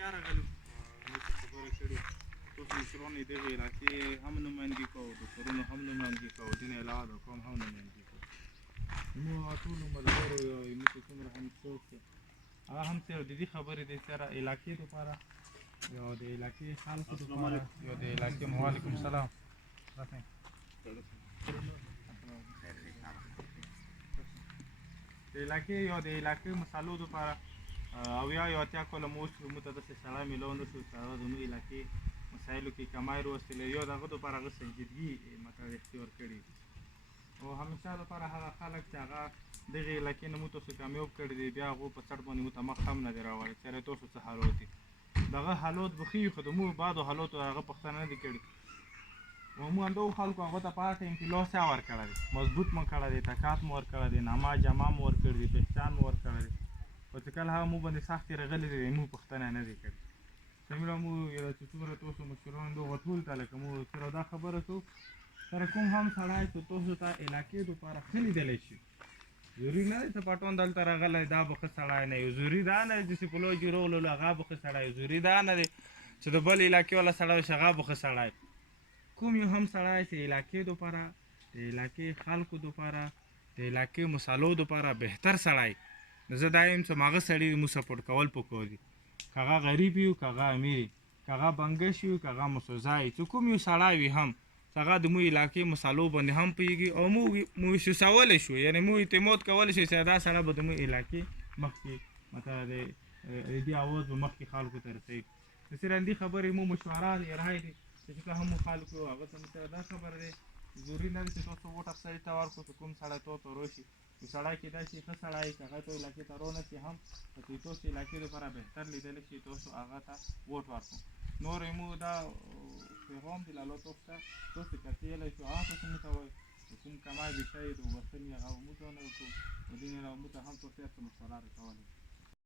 کار راغلو موږ خبره کړې تاسو مشرانو یې دغې علاقې هم نمایندګي کوو د کورونو هم نمایندګي کوو دین علاوه د قوم هم نمایندګي کوو زموږ ټولو ملګرو زموږ چې څومره همڅوک هغه هم صرف د دې خبرې د سره علاقې دپاره یو د علاقې خلکو دپاره یو د علاقې وعلیکم السلام د علاقې یو د علاقې مسالو دپاره او یا یو اتیا کاله مو اوس موږ ته داسې سړی میلاو نه شو چې هغه زموږ علاقې مسایلو کې کمای راوستلی یو د هغه دپاره هغه سنجیدګي مطلب اختیار کړي او همیشه دپاره هغه خلک چې هغه دغې علاقې نه موږ تاسو کامیاب کړي دي بیا هغو په څټ باندې موږ ته مخ هم نه دی راوړی چېرې تاسو څه حالات دي دغه حالات به ښه وي خو د موږ بعدو حالاتو هغه پوښتنه نه دي کړې و موږ همدغو خلکو هغه ته په هر ټایم کې لاس چا ورکړی دی مضبوط مو کړی دی تکات مو ورکړی دی نامه جمع مو ورکړي دي پهچان مو ورکړی دی خو چې کله هغه موږ باندې سختې راغلې دي موږ پوښتنه نه دی کړې څومره مو چې څومره تاسو مشران دغه ټول ته لکه موږ سره دا خبره کوو سره کوم هم سړی چې تاسو ته علاقې دپاره ښه لیدلی شي ضروري نه دی چې پټون دلته راغلی دا به ښه سړی نه وي ضروري دا نه دی چې سیکولوژي راغللو هغه به ښه سړی وي ضروري دا نه دی چې د بل علاقې والا سړی وي چې هغه به ښه سړی کوم یو هم سړی چې علاقې دپاره د علاقې خلکو دپاره د علاقې مسالو دپاره بهتر سړی نو زه دا یم چې هغه سړي موږ سپورټ کول پکار دي که هغه غریب وي که هغه امیر وي که هغه بنګش وي که هغه مسوزه وي چې کوم یو سړی وي هم هغه د موږ علاقې مسالو باندې هم پوهېږي او موږ محسوسولی شو یعنې موږ اعتماد کولی شو چې دا سړی به د موږ علاقې مخکې مطلب د دې اواز به مخکې خلکو ته رسوي د صرف همدې خبرې مو مشوره دی رای دی چې که هم خلکو هغه ته مو دا خبره دی ضروري نه دی چې تاسو ووټ سړي ته ورکړو چې کوم سړی تاسو ته راشي یو سړی کېدای شي ښه سړی که هغه ته علاقې ته رانه شي هم که تاسو علاقې دپاره بهتر لیدلی شي تاسو هغه ته ووټ ورکړو نور یې مو دا پیغام دی لالا تاسو ته تاسو کتلی شو هغه تاسو موږ ته وایي کوم کمای بیشی د وطن هغه موږ ته نه وکړو نو دې نه موږ ته هم تاسو ته مشوره راکولی